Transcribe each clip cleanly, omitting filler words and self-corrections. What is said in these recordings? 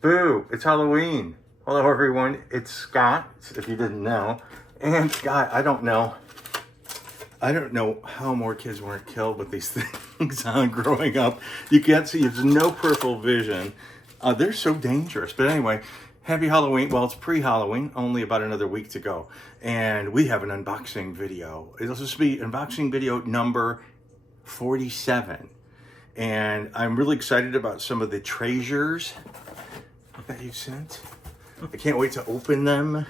Boo, it's Halloween. Hello everyone, it's Scott, if you didn't know. And Scott, I don't know how more kids weren't killed with these things on growing up. You can't see, there's no peripheral vision. They're so dangerous. But anyway, happy Halloween. Well, it's pre-Halloween, only about another week to go. And we have an unboxing video. It'll just be unboxing video number 47. And I'm really excited about some of the treasures that you sent. I can't wait to open them.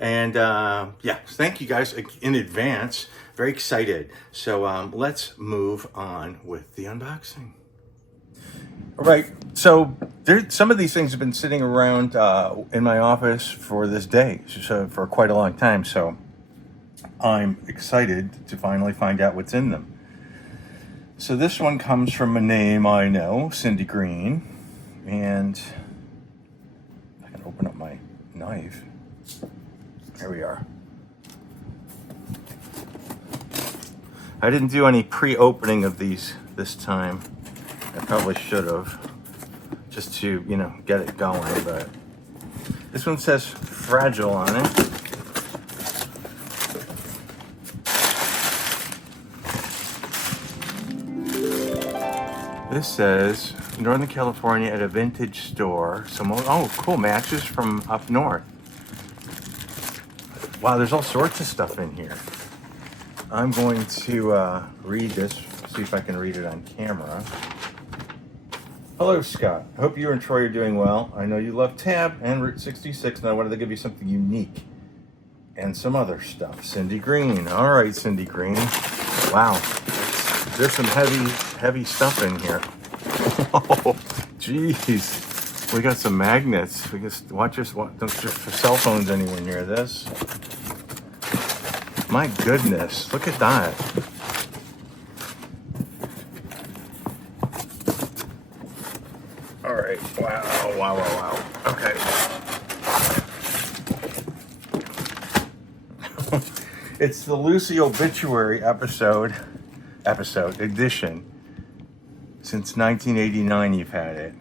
And yeah, thank you guys in advance. Very excited. So let's move on with the unboxing. All right, so some of these things have been sitting around in my office for this day, so for quite a long time. So I'm excited to finally find out what's in them. So this one comes from a name I know, Cindy Green, and I can open up my knife. Here we are. I didn't do any pre-opening of these this time. I probably should have, just to, you know, get it going, but this one says fragile on it. This says Northern California at a vintage store. Oh, cool, matches from up north. Wow, there's all sorts of stuff in here. I'm going to read this, see if I can read it on camera. Hello, Scott. I hope you and Troy are doing well. I know you love Tab and Route 66, and I wanted to give you something unique and some other stuff. Cindy Green. All right, Cindy Green. Wow. There's some heavy stuff in here. Oh, jeez. We got some magnets. We just don't just cell phones anywhere near this. My goodness, look at that. All right, wow. Okay. It's the Lucy obituary episode edition. Since 1989 you've had it.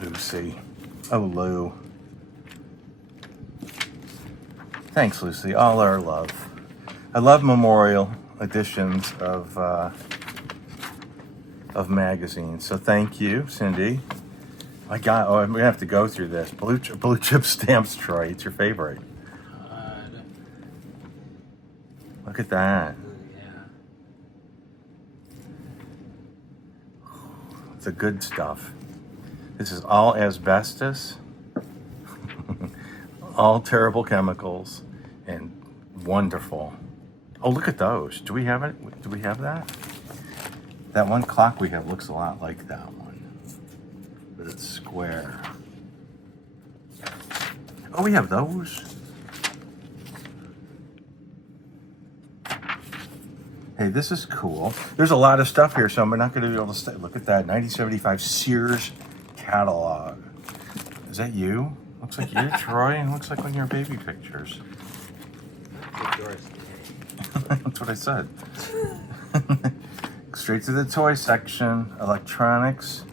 Lucy. Oh, Lou. Thanks, Lucy. All our love. I love memorial editions of magazines. So thank you, Cindy. I'm gonna have to go through this. Blue chip stamps, Troy. It's your favorite. God. Look at that. Yeah. It's the good stuff. This is all asbestos. All terrible chemicals and wonderful. Oh, look at those. Do we have it? Do we have that? That one clock we have looks a lot like that one, but it's square. Oh, we have those. Hey, this is cool. There's a lot of stuff here, so I'm not going to be able to stay. Look at that 1975 Sears catalog. Is that you? Looks like you, Troy, and looks like one of your baby pictures. That's what I said. Straight to the toy section. Electronics.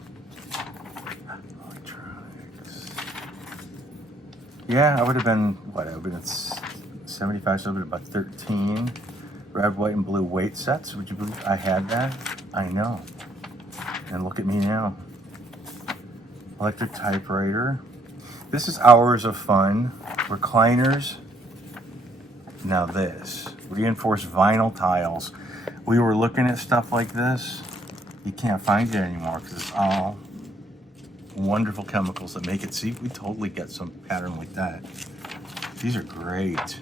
Yeah, I would have been, what, I would have been 75, so I would have been about 13. Red, white, and blue weight sets. Would you believe I had that? I know. And look at me now. Electric typewriter. This is Hours of Fun. Recliners. Now this. Reinforced vinyl tiles. We were looking at stuff like this. You can't find it anymore because it's all wonderful chemicals that make it. See, we totally get some pattern like that. These are great.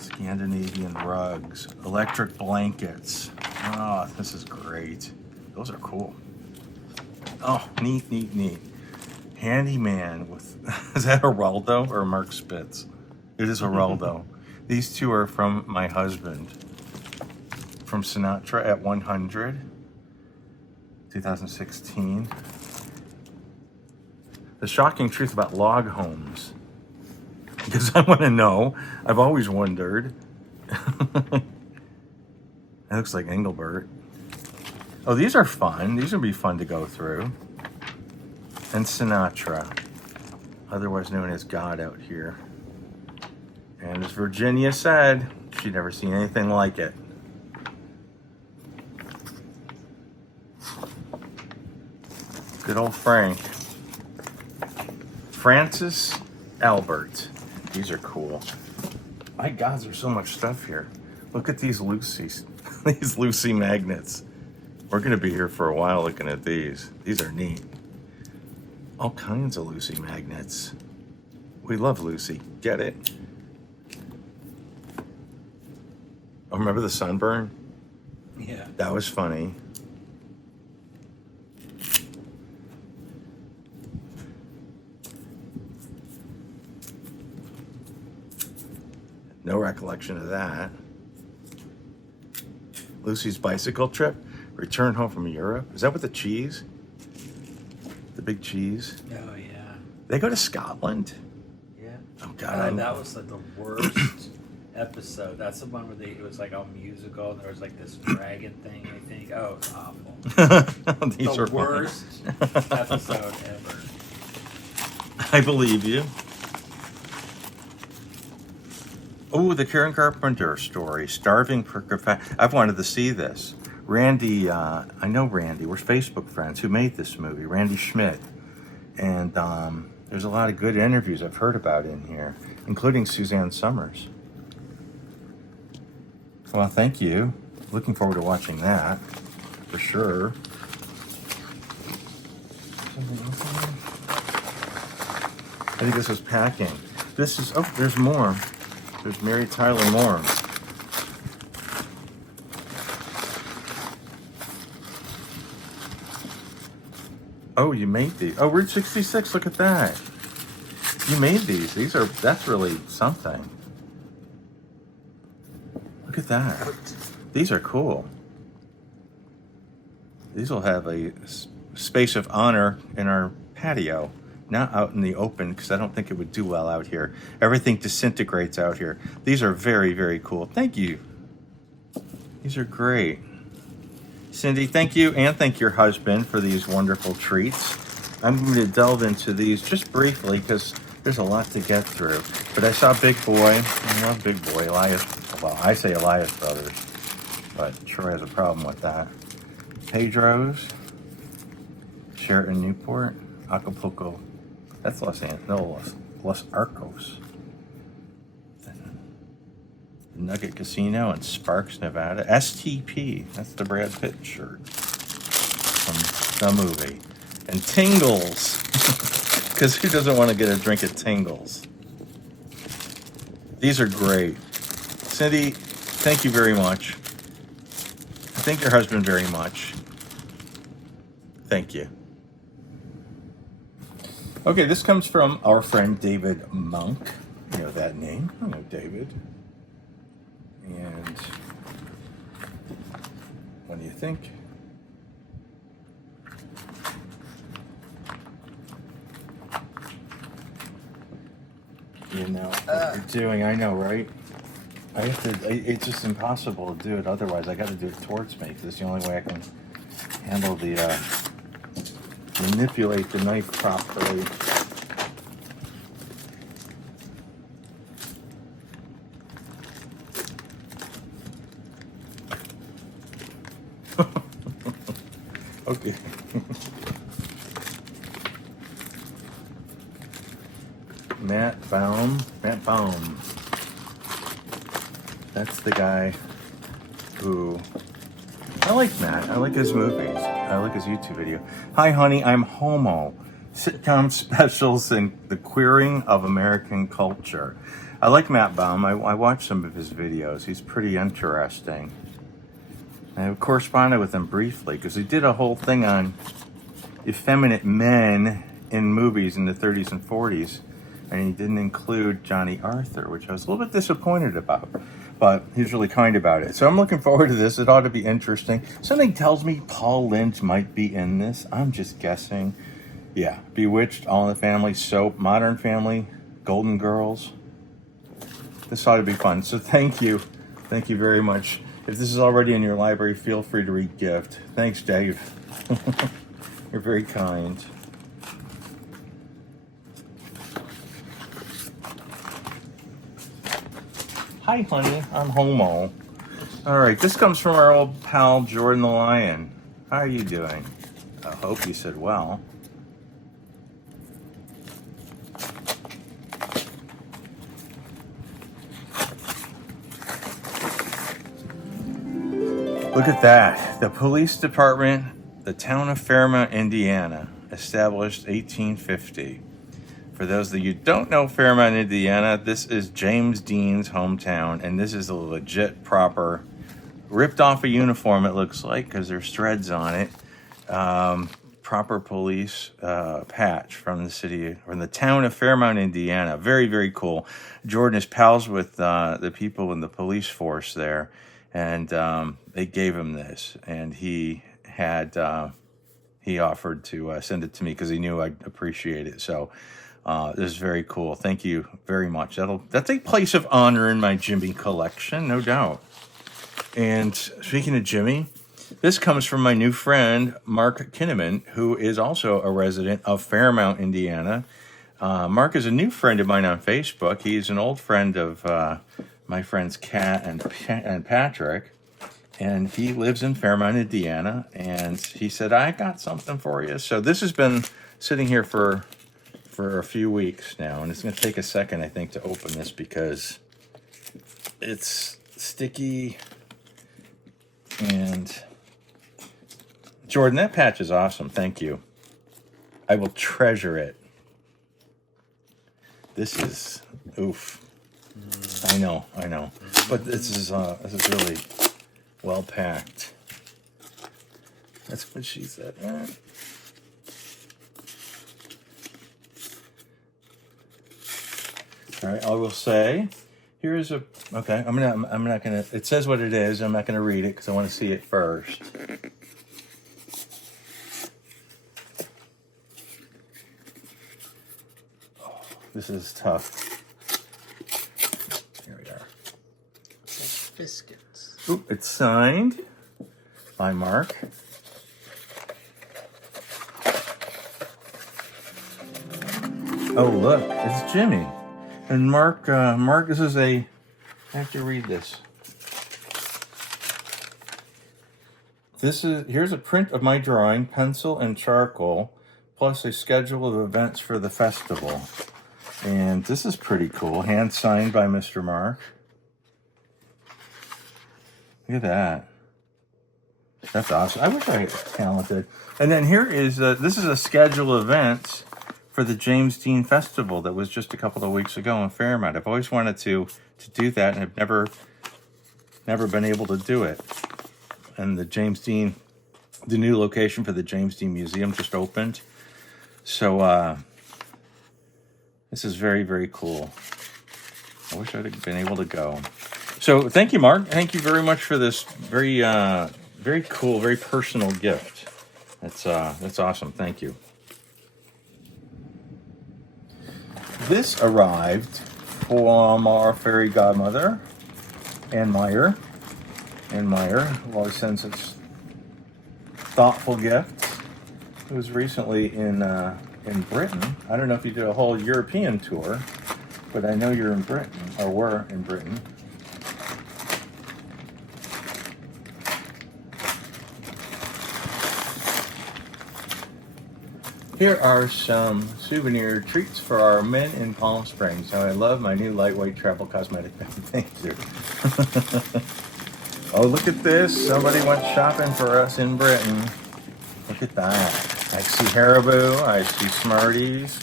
Scandinavian rugs. Electric blankets. Oh, this is great. Those are cool. Oh, neat. Handyman with, is that Geraldo or Mark Spitz? It is Geraldo. These two are from my husband. From Sinatra at 100, 2016. The shocking truth about log homes. Because I want to know. I've always wondered. It looks like Engelbert. Oh, these are fun. These would be fun to go through. And Sinatra, otherwise known as God out here. And as Virginia said, she'd never seen anything like it. Good old Frank. Francis Albert. These are cool. My God, there's so much stuff here. Look at these Lucy's. These Lucy magnets. We're going to be here for a while looking at these. These are neat. All kinds of Lucy magnets. We love Lucy. Get it? Oh, remember the sunburn? Yeah. That was funny. No recollection of that. Lucy's bicycle trip. Return home from Europe. Is that with the cheese? The big cheese? Oh, yeah. They go to Scotland? Yeah. Oh, God. That was like the worst episode. That's the one where it was like a musical. And there was like this dragon thing, I think. Oh, it was awful. These the are worst episode ever. I believe you. Oh, the Karen Carpenter story, Starving for Perfection. I've wanted to see this. Randy, I know Randy. We're Facebook friends. Who made this movie? Randy Schmidt. And there's a lot of good interviews I've heard about in here, including Suzanne Summers. Well, thank you. Looking forward to watching that, for sure. I think this is packing. This is, oh, there's more. There's Mary Tyler Moore. Oh, you made these. Oh, Route 66, look at that. You made these. That's really something. Look at that. These are cool. These will have a space of honor in our patio. Not out in the open, because I don't think it would do well out here. Everything disintegrates out here. These are very, very cool. Thank you. These are great. Cindy, thank you, and thank your husband for these wonderful treats. I'm going to delve into these just briefly, because there's a lot to get through. But I saw Big Boy. I love Big Boy. Elias. Well, I say Elias Brothers, but Troy has a problem with that. Pedro's. Sheraton Newport. Acapulco. That's Los Angeles. No, Los Arcos. The Nugget Casino in Sparks, Nevada. STP. That's the Brad Pitt shirt from the movie. And Tingles. Because who doesn't want to get a drink at Tingles? These are great. Cindy, thank you very much. Thank your husband very much. Thank you. Okay, this comes from our friend David Monk. You know that name. I know David. And what do you think? You know what you're doing. I know, right? I have to. It's just impossible to do it otherwise. I got to do it towards me because it's the only way I can handle the. Manipulate the knife properly. Okay. Matt Baum. That's the guy who... I like Matt. I like his movies. I like his YouTube video. Hi, honey, I'm Homo. Sitcom specials and the queering of American culture. I like Matt Baum. I watched some of his videos. He's pretty interesting. I corresponded with him briefly because he did a whole thing on effeminate men in movies in the 30s and 40s, and he didn't include Johnny Arthur, which I was a little bit disappointed about. But he's really kind about it. So I'm looking forward to this. It ought to be interesting. Something tells me Paul Lynch might be in this. I'm just guessing. Yeah. Bewitched, All in the Family, Soap, Modern Family, Golden Girls. This ought to be fun. So thank you. Thank you very much. If this is already in your library, feel free to re-gift. Thanks, Dave. You're very kind. Hi, honey. I'm Homo. All right, this comes from our old pal, Jordan the Lion. How are you doing? I hope you said well. Look at that. The police department, the town of Fairmount, Indiana, established 1850. For those of you who don't know Fairmount, Indiana, this is James Dean's hometown, and this is a legit, proper, ripped off a uniform, it looks like, because there's threads on it. Proper police patch from the town of Fairmount, Indiana. Very, very cool. Jordan is pals with the people in the police force there, and they gave him this, and he offered to send it to me because he knew I'd appreciate it. So this is very cool. Thank you very much. That's a place of honor in my Jimmy collection, no doubt. And speaking of Jimmy, this comes from my new friend, Mark Kinnaman, who is also a resident of Fairmount, Indiana. Mark is a new friend of mine on Facebook. He's an old friend of my friends Kat and Patrick, and he lives in Fairmount, Indiana, and he said, I got something for you. So this has been sitting here for a few weeks now, and it's going to take a second, I think, to open this because it's sticky. And Jordan, that patch is awesome. Thank you. I will treasure it. This is oof. I know. But this is really well packed. That's what she said. All right, I will say, here's a, okay, I'm not gonna, it says what it is, I'm not gonna read it because I want to see it first. Oh, this is tough. Here we are. It's like biscuits. Ooh, it's signed by Mark. Oh, look, it's Jimmy. And Mark, this is I have to read this. Here's a print of my drawing, pencil and charcoal, plus a schedule of events for the festival. And this is pretty cool, hand signed by Mr. Mark. Look at that. That's awesome. I wish I was talented. And then here is, this is a schedule of events for the James Dean Festival that was just a couple of weeks ago in Fairmount. I've always wanted to do that, and I've never been able to do it. And the new location for the James Dean Museum just opened. So this is very, very cool. I wish I'd have been able to go. So thank you, Mark. Thank you very much for this very, very cool, very personal gift. That's awesome. Thank you. This arrived from our fairy godmother, Ann Meyer. Ann Meyer, who always sends us thoughtful gifts. It was recently in Britain. I don't know if you did a whole European tour, but I know you're in Britain, or were in Britain. Here are some souvenir treats for our men in Palm Springs. How I love my new lightweight travel cosmetic bag. Thank you. Oh, look at this. Somebody went shopping for us in Britain. Look at that. I see Haribo. I see Smarties.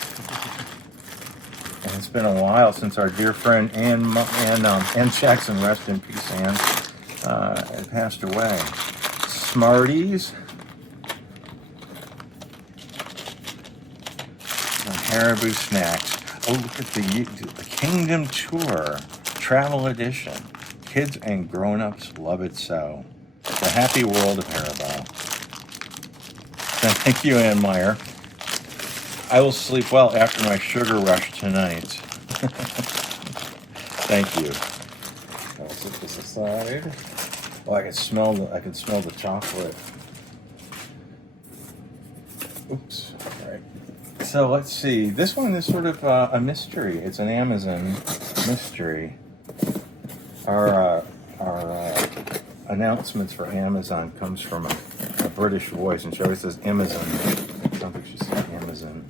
And it's been a while since our dear friend Ann Jackson, rest in peace, Ann, had passed away. Smarties. Haribo snacks. Oh, look at the Kingdom Tour Travel Edition. Kids and grown-ups love it so. The happy world of Haribo. Thank you, Ann Meyer. I will sleep well after my sugar rush tonight. Thank you. I'll set this aside. Oh, I can smell the chocolate. Oops. All right. So let's see. This one is sort of a mystery. It's an Amazon mystery. Our announcements for Amazon comes from a British voice, and she always says Amazon. I don't think she said Amazon.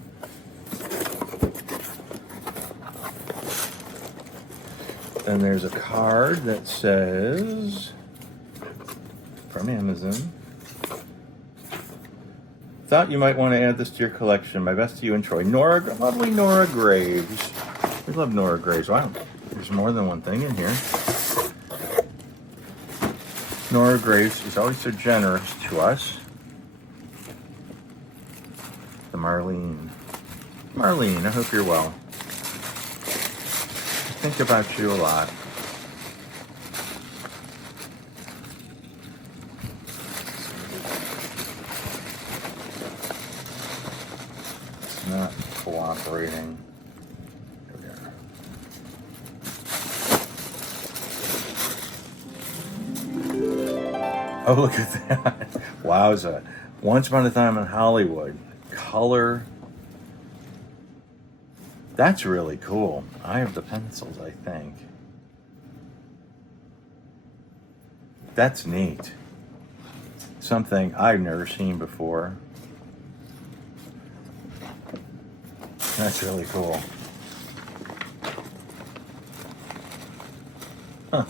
And there's a card that says, from Amazon, thought you might want to add this to your collection. My best to you and Troy. Lovely Nora Graves. We love Nora Graves. Wow, there's more than one thing in here. Nora Graves is always so generous to us. To Marlene. Marlene, I hope you're well. I think about you a lot. It's not cooperating. Here we are. Oh, look at that. Wowza. Once Upon a Time in Hollywood. Color. That's really cool. I have the pencils, I think. That's neat. Something I've never seen before. That's really cool. Huh.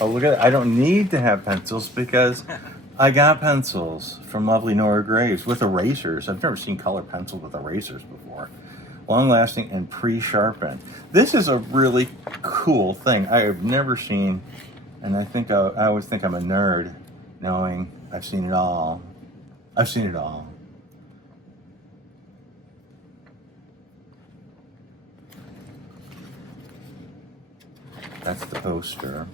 Oh, look at it. I don't need to have pencils because I got pencils from lovely Nora Graves with erasers. I've never seen color pencils with erasers before. Long-lasting and pre-sharpened. This is a really cool thing. I have never seen, and I always think I'm a nerd, knowing I've seen it all. I've seen it all. That's the poster.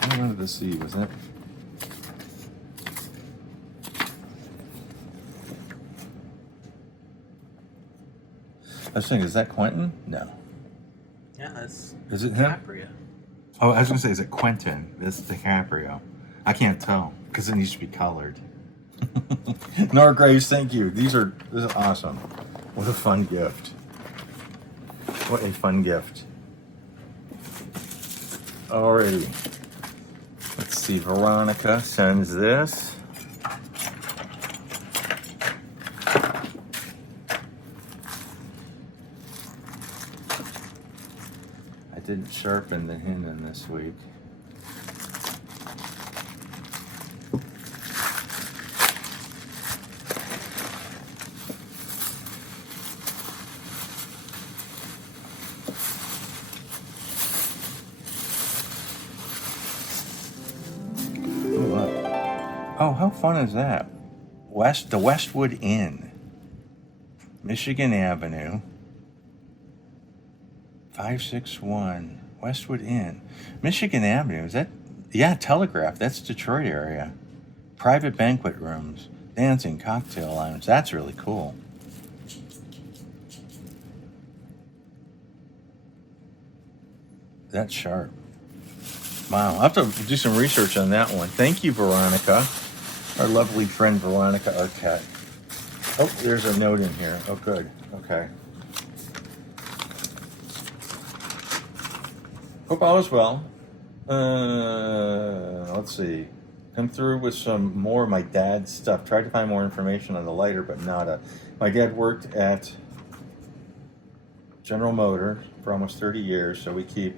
I wanted to see, was it? I was thinking, is that Quentin? No. Yeah, that's Is it him? DiCaprio. Oh, I was going to say, is it Quentin? This is DiCaprio. I can't tell because it needs to be colored. Nora Graves, thank you. This is awesome. What a fun gift. What a fun gift. Alrighty. Let's see, Veronica sends this. I didn't sharpen the Hinman this week. Oh, how fun is that? The Westwood Inn, Michigan Avenue, 561 Westwood Inn, Michigan Avenue. Is that? Yeah, Telegraph. That's Detroit area. Private banquet rooms, dancing, cocktail lounge. That's really cool. That's sharp. Wow, I'll have to do some research on that one. Thank you, Veronica. Our lovely friend Veronica Arquette. Oh, there's a note in here. Oh, good. Okay. Hope all is well. Let's see. Come through with some more of my dad's stuff. Tried to find more information on the lighter, but nada. My dad worked at General Motors for almost 30 years, so we keep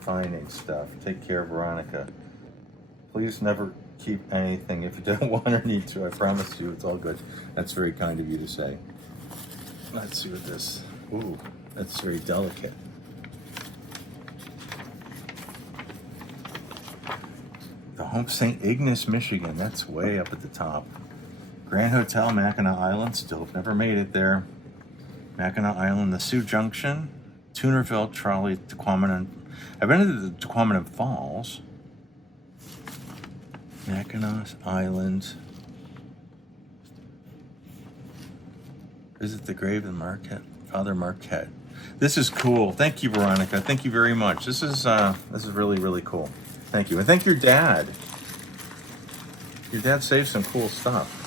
finding stuff. Take care, Veronica. Please never keep anything if you don't want or need to. I promise you it's all good. That's very kind of you to say. Let's see what this. Ooh, that's very delicate. The home, St. Ignace, Michigan. That's way up at the top. Grand Hotel, Mackinac Island. Still have never made it there. Mackinac Island, the Sioux Junction, Tunerville, Trolley, Tequamanon. I've been to the Tequamanon Falls. Mackinac Island. Visit the grave of Father Marquette. This is cool. Thank you, Veronica. Thank you very much. This is really, really cool. Thank you. And thank your dad. Your dad saved some cool stuff.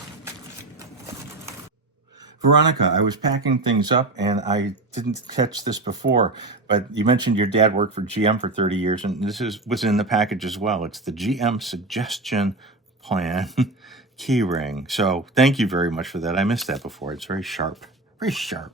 Veronica, I was packing things up and I didn't catch this before, but you mentioned your dad worked for GM for 30 years, and was in the package as well. It's the GM suggestion plan key ring. So thank you very much for that. I missed that before. It's very sharp. Very sharp.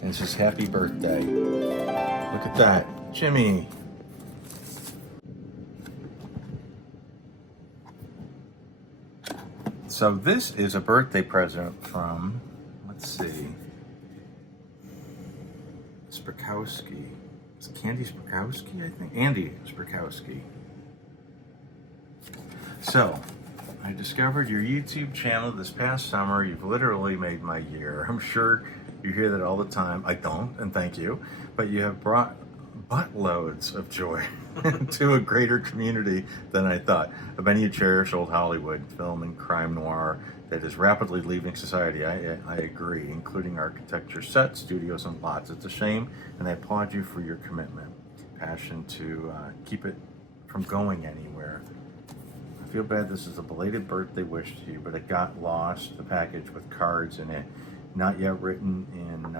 And it says happy birthday. Look at that. Jimmy. So this is a birthday present from, let's see, Sprikowski. Is it Candy Sprikowski, I think? Andy Sprikowski. So, I discovered your YouTube channel this past summer. You've literally made my year. I'm sure you hear that all the time. I don't, and thank you. But you have brought buttloads of joy to a greater community than I thought. Of many a cherished old Hollywood film and crime noir that is rapidly leaving society. I agree, including architecture, sets, studios, and lots. It's a shame, and I applaud you for your commitment, passion to keep it from going anywhere. I feel bad this is a belated birthday wish to you, but it got lost, the package with cards in it, not yet written in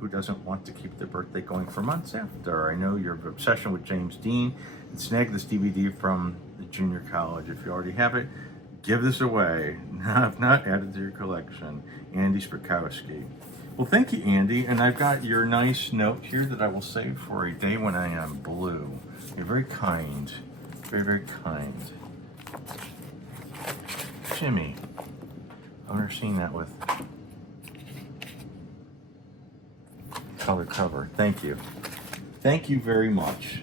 who doesn't want to keep their birthday going for months after. I know your obsession with James Dean, and snag this DVD from the junior college. If you already have it, give this away. If not, add it to your collection. Andy Sprikowski. Well, thank you, Andy. And I've got your nice note here that I will save for a day when I am blue. You're very kind. Very, very kind. Jimmy. I've never seen that with color cover. Thank you. Thank you very much.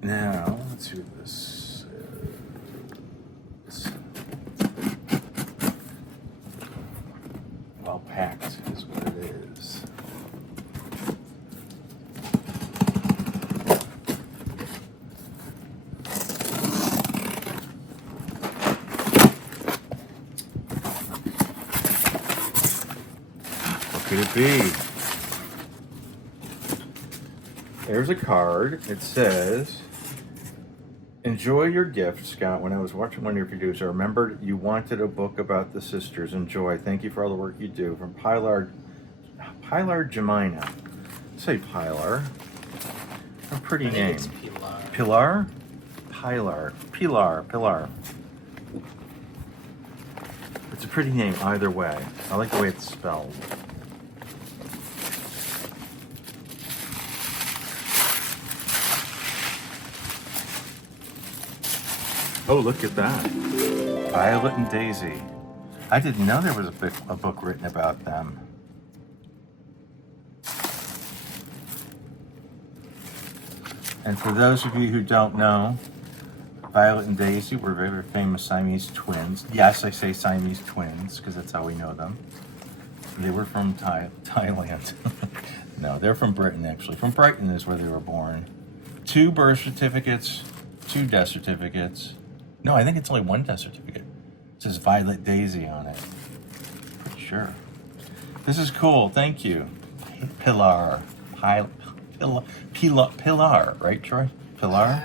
Now, let's see what this is. Well packed is what it is. What could it be? There's a card. It says, enjoy your gift, Scott. When I was watching one of your videos, I remembered you wanted a book about the sisters. Enjoy. Thank you for all the work you do. From Pilar Jemina. Say Pilar. A pretty name. It's Pilar. Pilar? Pilar. It's a pretty name either way. I like the way it's spelled. Oh, look at that. Violet and Daisy. I didn't know there was a book written about them. And for those of you who don't know, Violet and Daisy were very famous Siamese twins. Yes, I say Siamese twins because that's how we know them. They were from Thailand. No, they're from Britain, actually. From Brighton is where they were born. 2 birth certificates, 2 death certificates. No, I think it's only 1 death certificate. It says Violet Daisy on it. Pretty sure. This is cool. Thank you. Pilar, right, Troy? Pilar?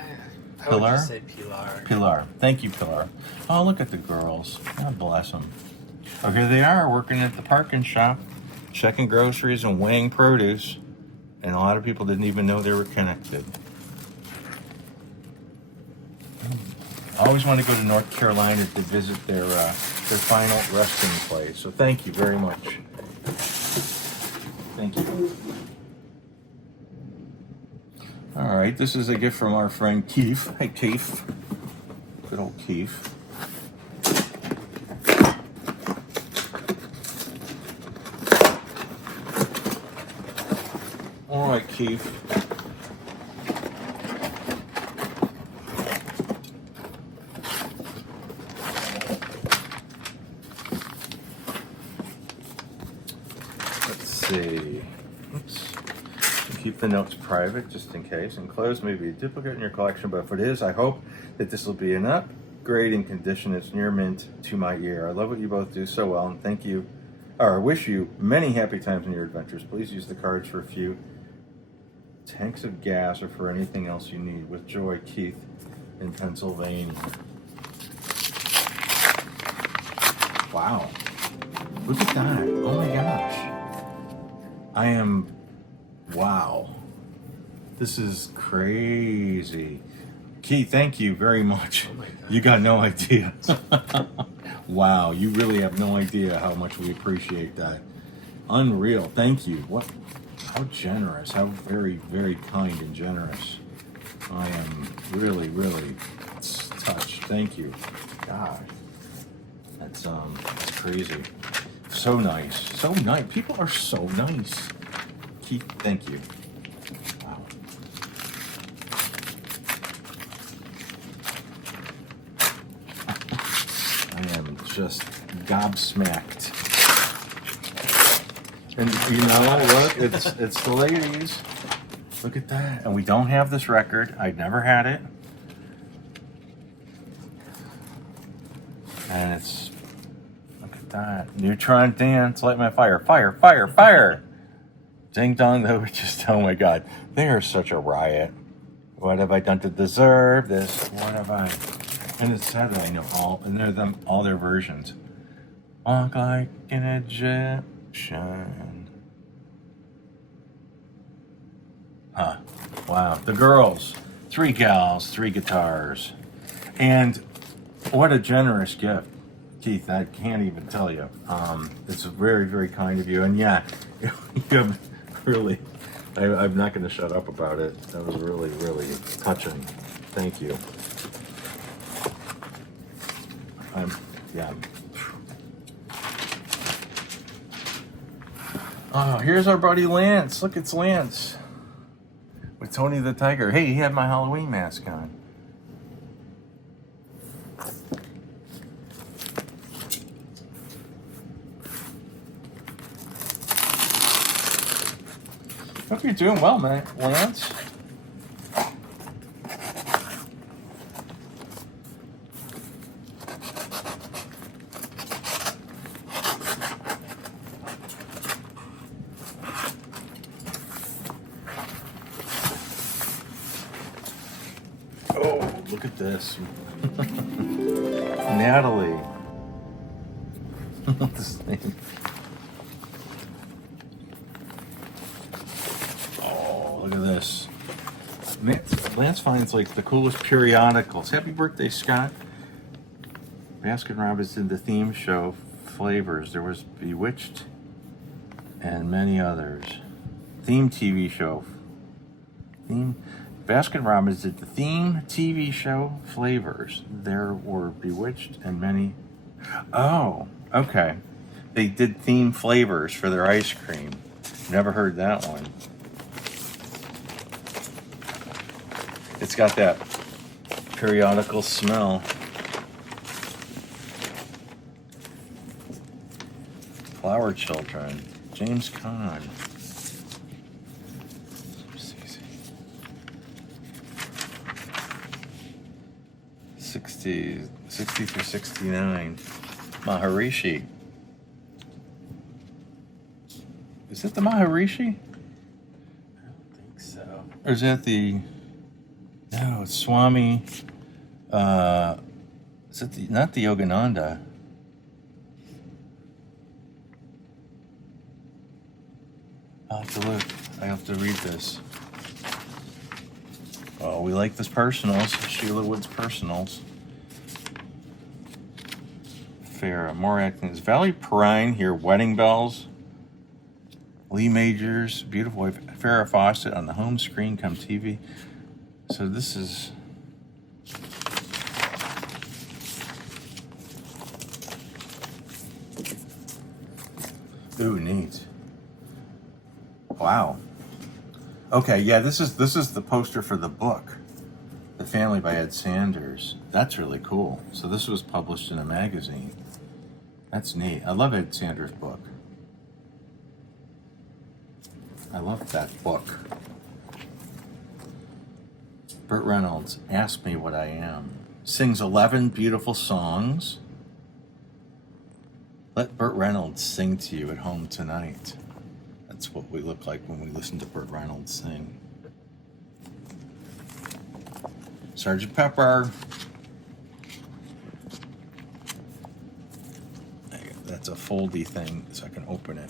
I would just say Pilar. Pilar. Thank you, Pilar. Oh, look at the girls. God bless them. Oh, here they are working at the parking shop, checking groceries and weighing produce. And a lot of people didn't even know they were connected. I always want to go to North Carolina to visit their final resting place. So thank you very much. Thank you. All right, this is a gift from our friend Keith. Hey, Keith. Good old Keith. All right, Keith. see. Oops. Keep the notes private just in case. Enclosed may be a duplicate in your collection, but if it is, I hope that this will be an upgrading condition. It's near mint to my ear. I love what you both do so well, and thank you, or I wish you many happy times in your adventures. Please use the cards for a few tanks of gas or for anything else you need. With joy, Keith in Pennsylvania. Wow. Look at that. Oh my gosh. I am, wow. This is crazy. Keith, thank you very much. Oh my God. You got no idea. Wow, you really have no idea how much we appreciate that. Unreal. Thank you. What? How generous. How very, very kind and generous. I am really, really touched. Thank you. God. That's crazy. So nice. So nice. People are so nice. Keith, thank you. Wow. I am just gobsmacked. And you know, look, it's the ladies. Look at that. And we don't have this record. I'd never had it. And it's, look at that. Neutron dance, light my fire, fire, fire, fire. Ding dong, though, just, oh my God. They are such a riot. What have I done to deserve this? What have I? And it's sad that I know all their versions. Walk like an Egyptian. Huh. Wow. The girls. 3 gals, 3 guitars. And what a generous gift. Keith, I can't even tell you. It's very, very kind of you. And yeah, you have really, I'm not going to shut up about it. That was really, really touching. Thank you. Yeah. Oh, here's our buddy Lance. Look, it's Lance with Tony the Tiger. Hey, he had my Halloween mask on. Hope you're doing well, man, Lance. Oh, look at this. Natalie. What's his name? Look at this. Lance finds like the coolest periodicals. Happy birthday, Scott. Baskin Robbins did the theme show Flavors. There was Bewitched and many others. Theme TV show. Baskin Robbins did the theme TV show Flavors. There were Bewitched and many. Oh, okay. They did theme flavors for their ice cream. Never heard that one. It's got that periodical smell. Flower Children. James Caan. 60 through 69. Maharishi. Is it the Maharishi? I don't think so. Or is that the... No, it's Swami. Is it not the Yogananda? I'll have to look. I have to read this. Oh, we like this personals. Sheila Wood's personals. Farrah, more acting. Is Valerie Perrine here? Wedding Bells. Lee Majors, beautiful wife. Farrah Fawcett on the home screen, come TV. So this is... Ooh, neat. Wow. Okay, yeah, this is the poster for the book, The Family by Ed Sanders. That's really cool. So this was published in a magazine. That's neat. I love Ed Sanders' book. I love that book. Burt Reynolds, Ask Me What I Am. Sings 11 beautiful songs. Let Burt Reynolds sing to you at home tonight. That's what we look like when we listen to Burt Reynolds sing. Sgt. Pepper. That's a foldy thing, so I can open it.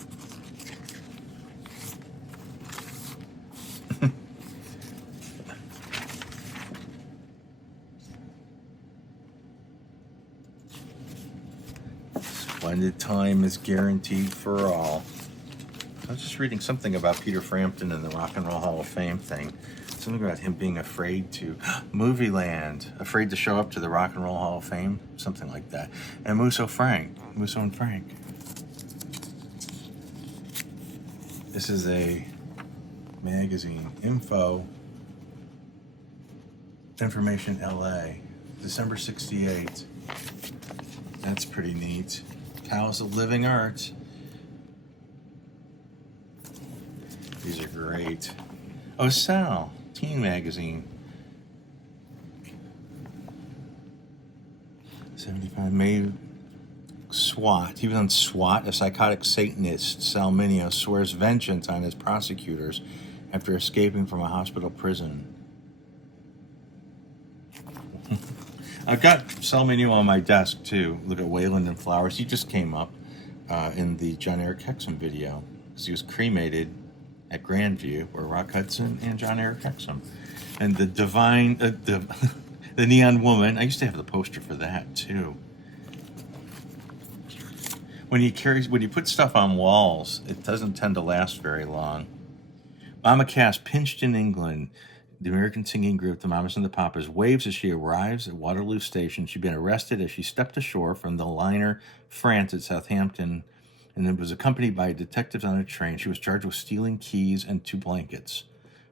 Splendid time is guaranteed for all. I was just reading something about Peter Frampton and the Rock and Roll Hall of Fame thing. Something about him being afraid to Movie Land, afraid to show up to the Rock and Roll Hall of Fame, something like that. And Musso and Frank. This is a magazine, Information LA, December 68. That's pretty neat. House of Living Art. These are great. Oh, Sal, teen magazine. 75 May. SWAT. He was on SWAT. A psychotic Satanist, Sal Mineo, swears vengeance on his prosecutors after escaping from a hospital prison. I've got Sal Mineo on my desk too. Look at Wayland and Flowers. He just came up in the John Eric Hexum video because he was cremated at Grandview, where Rock Hudson and John Eric Hexum. And the divine, the Neon Woman. I used to have the poster for that too. When you put stuff on walls, it doesn't tend to last very long. Mama Cass, pinched in England. The American singing group, the Mamas and the Papas, waves as she arrives at Waterloo Station. She'd been arrested as she stepped ashore from the liner France at Southampton, and then was accompanied by detectives on a train. She was charged with stealing keys and 2 blankets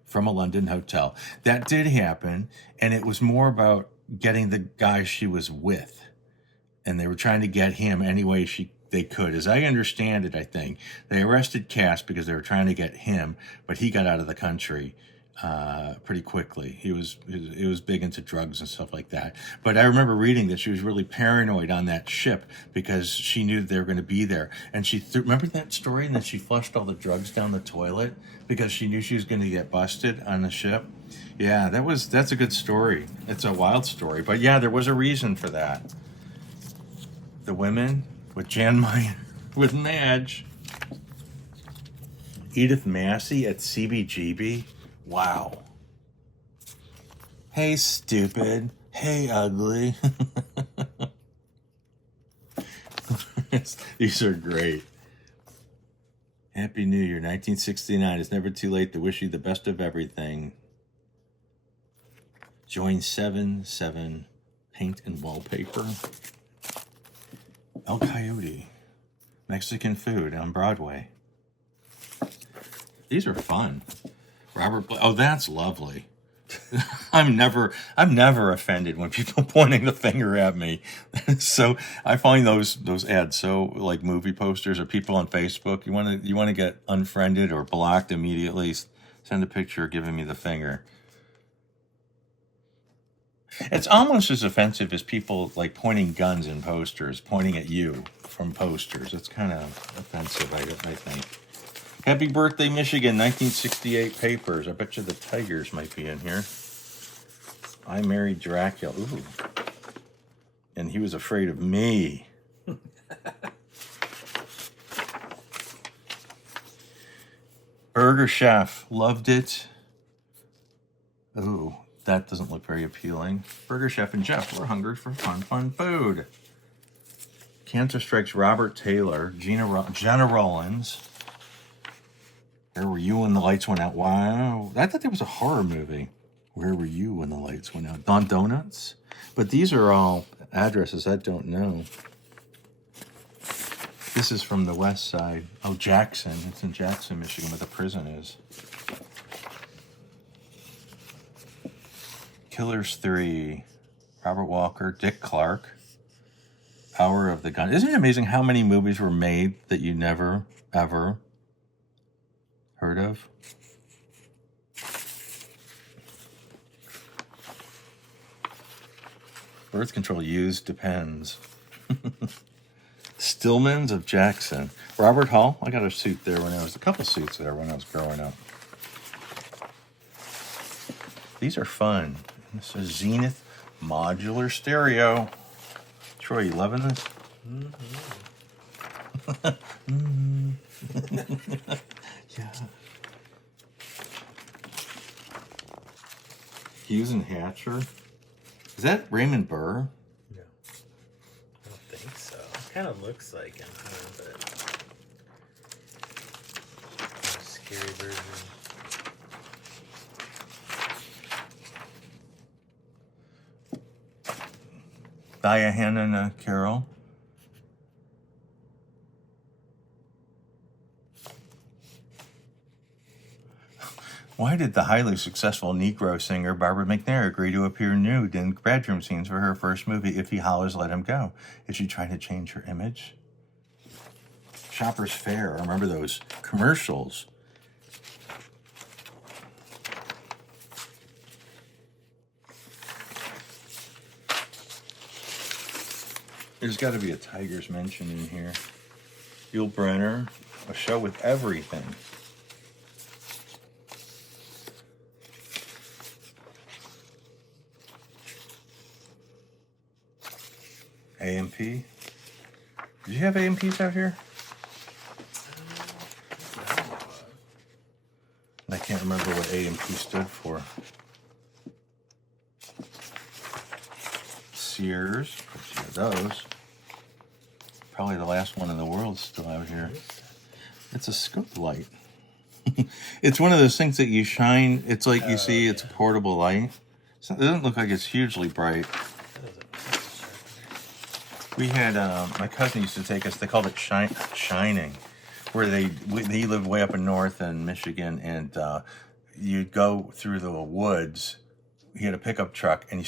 from a London hotel. That did happen, and it was more about getting the guy she was with, and they were trying to get him any way they could. As I understand it, I think they arrested Cass because they were trying to get him, but he got out of the country pretty quickly. He was big into drugs and stuff like that. But I remember reading that she was really paranoid on that ship because she knew they were going to be there. And she remember that story, and then she flushed all the drugs down the toilet because she knew she was going to get busted on the ship. Yeah, that's a good story. It's a wild story, but yeah, there was a reason for that. The Women with Jan Meyer, with Madge. Edith Massey at CBGB. Wow. Hey, stupid. Hey, ugly. These are great. Happy New Year, 1969. It's never too late to wish you the best of everything. Join 7 Paint and Wallpaper. El Coyote. Mexican food on Broadway. These are fun. Oh, that's lovely. I'm never offended when people pointing the finger at me. So I find those ads so like movie posters or people on Facebook. You want to get unfriended or blocked immediately. Send a picture giving me the finger. It's almost as offensive as people like pointing guns in posters, pointing at you from posters. It's kind of offensive, I think. Happy Birthday, Michigan, 1968 papers. I bet you the Tigers might be in here. I Married Dracula. Ooh. And he was afraid of me. Burger Chef. Loved it. Ooh, that doesn't look very appealing. Burger Chef and Jeff. We're hungry for fun food. Cancer Strikes Robert Taylor. Jenna Rollins. Where were you when the lights went out? Wow. I thought that was a horror movie. Where were you when the lights went out? Don Donuts? But these are all addresses I don't know. This is from the west side. Oh, Jackson. It's in Jackson, Michigan, where the prison is. Killers 3. Robert Walker. Dick Clark. Hour of the Gun. Isn't it amazing how many movies were made that you never, ever Heard of? Birth control used depends. Stillman's of Jackson. Robert Hall. I got a suit there when I was, a couple suits there when I was growing up. These are fun. This is Zenith modular stereo. Troy, you loving this? Mm-hmm. Yeah. Hughes and Hatcher. Is that Raymond Burr? No, I don't think so. It kind of looks like him, but a scary version. Diana Carroll. Why did the highly successful Negro singer Barbara McNair agree to appear nude in bedroom scenes for her first movie, If He Hollers, Let Him Go? Is she trying to change her image? Shoppers Fair. I remember those commercials. There's got to be a Tiger's mention in here. Yul Brynner, a show with everything. AMP. Did you have AMPs out here? I can't remember what AMP stood for. Sears. Of course, you have those. Probably the last one in the world still out here. It's a scope light. It's one of those things that you shine. It's like you see, it's a portable light. So it doesn't look like it's hugely bright. We had, my cousin used to take us, they called it shining, where he lived way up in north in Michigan, and you'd go through the woods. He had a pickup truck, and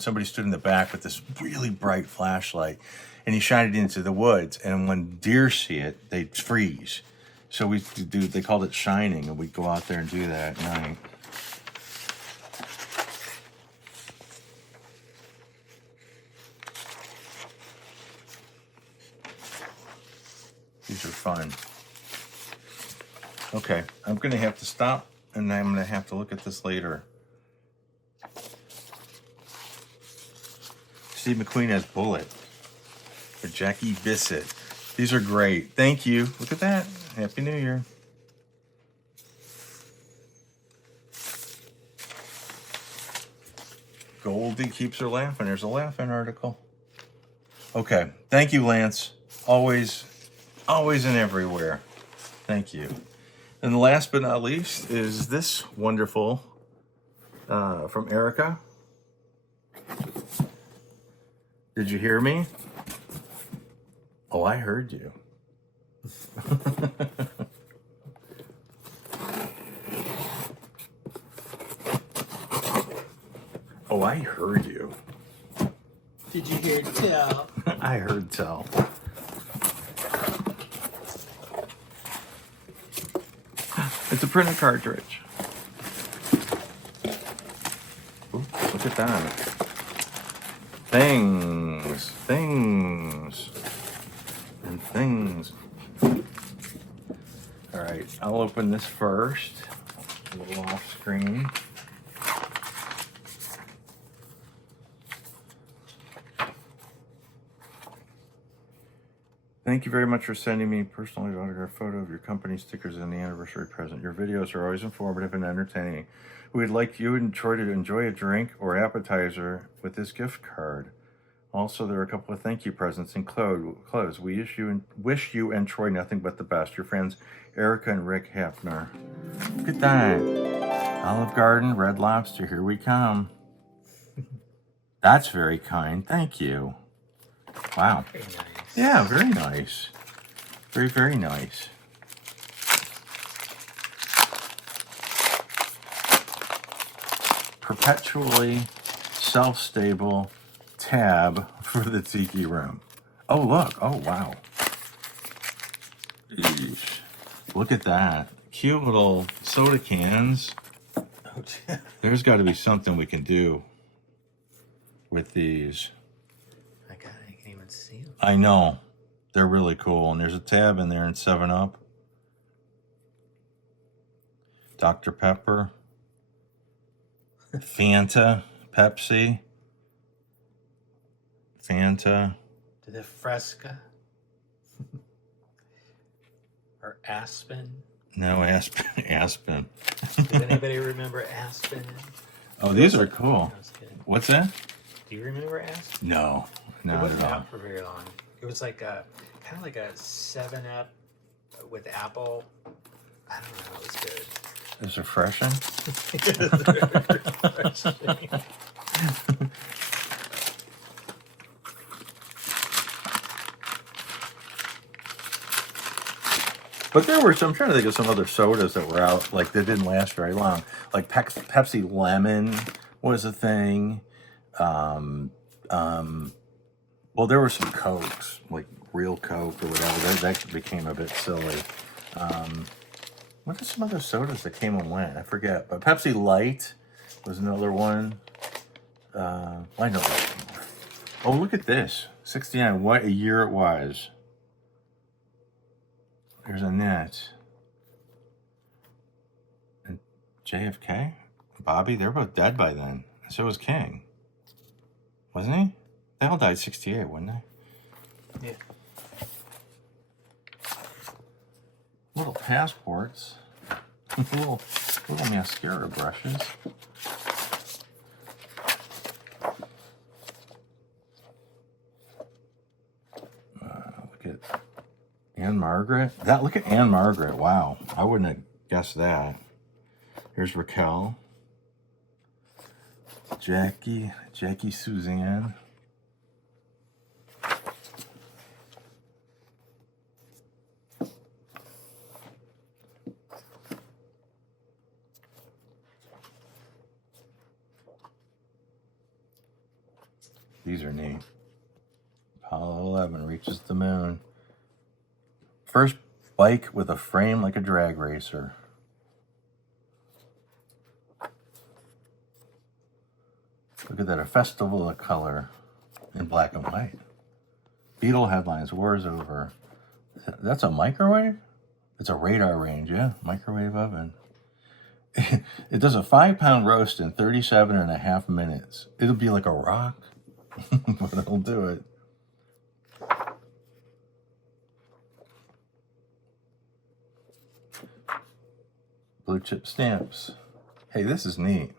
somebody stood in the back with this really bright flashlight, and he shined it into the woods, and when deer see it, they freeze. So they called it shining, and we'd go out there and do that at night. These are fun. Okay, I'm going to have to stop, and I'm going to have to look at this later. Steve McQueen has Bullet. For Jackie Bissett. These are great. Thank you. Look at that. Happy New Year. Goldie keeps her laughing. There's a laughing article. Okay. Thank you, Lance. Always and everywhere. Thank you. And last but not least is this wonderful from Erica. Did you hear me? Oh, I heard you. Oh, I heard you. Did you hear tell? I heard tell. It's a printer cartridge. Ooh, look at that. Things, and things. All right, I'll open this first. A little off screen. Thank you very much for sending me a personally autographed photo of your company stickers and the anniversary present. Your videos are always informative and entertaining. We'd like you and Troy to enjoy a drink or appetizer with this gift card. Also, there are a couple of thank you presents and clothes. We wish you and Troy nothing but the best. Your friends Erica and Rick Hafner. Look at that. Olive Garden, Red Lobster, here we come. That's very kind. Thank you. Wow. Very nice. Yeah, very nice. Very, very nice. Perpetually self-stable tab for the tiki room. Oh, look. Oh, wow. Eesh. Look at that. cute little soda cans. Oh, There's got to be something we can do with these. I can't even see them. I know. They're really cool. And there's a tab in there in 7-Up. Dr. Pepper. Fanta. Pepsi. Fanta. Did it Fresca? Or Aspen? No, Aspen. Aspen. Does anybody remember Aspen? Oh, these are cool. I was kidding. What's that? Do you remember Aspen? No. It Not wasn't at all. out for very long. It was like a kind of like a 7-Up with apple. I don't know. It was good. It's refreshing. But there were some, I'm trying to think of some other sodas that were out, like they didn't last very long. Like Pepsi Lemon was a thing. Well, there were some Cokes, like real Coke or whatever. That became a bit silly. What are some other sodas that came and went? I forget. But Pepsi Light was another one. I know. Oh, look at this. 69. What a year it was. There's Annette. And JFK? Bobby? They're both dead by then. So was King. Wasn't he? They all died 68, wouldn't they? Yeah. Little passports. little mascara brushes. Look at Anne Margaret. Look at Anne Margaret. Wow. I wouldn't have guessed that. Here's Raquel. Jackie Suzanne. These are neat. Apollo 11 reaches the moon. First bike with a frame like a drag racer. Look at that, a festival of color in black and white. Beetle headlines, war's over. That's a microwave? It's a radar range, yeah. Microwave oven. It does a 5-pound roast in 37.5 minutes. It'll be like a rock, but it'll do it. Blue chip stamps. Hey, this is neat.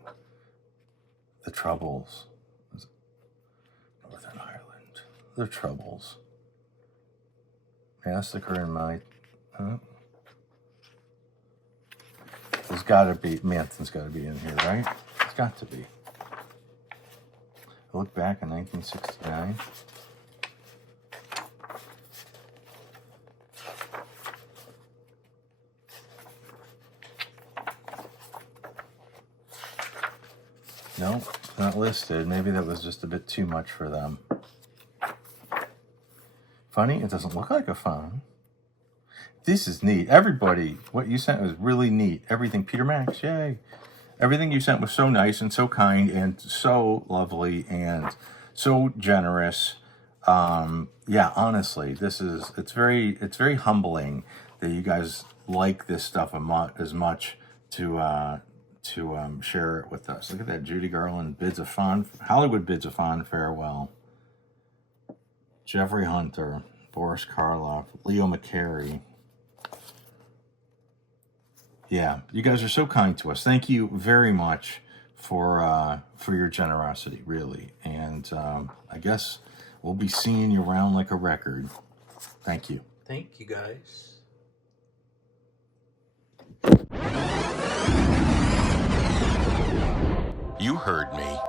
The Troubles. Northern Ireland. The Troubles. Massacre in my... There's gotta be... Manson's gotta be in here, right? It's got to be. I look back in 1969. No, not listed. Maybe that was just a bit too much for them. Funny, it doesn't look like a phone. This is neat. Everybody, what you sent was really neat. Everything, Peter Max, yay. Everything you sent was so nice and so kind and so lovely and so generous. Yeah, honestly, it's very humbling that you guys like this stuff as much to share it with us. Look at that, Judy Garland Hollywood bids a fond farewell. Jeffrey Hunter, Boris Karloff, Leo McCary. Yeah, you guys are so kind to us. Thank you very much for your generosity, really. And I guess we'll be seeing you around like a record. Thank you. Thank you, guys. You heard me.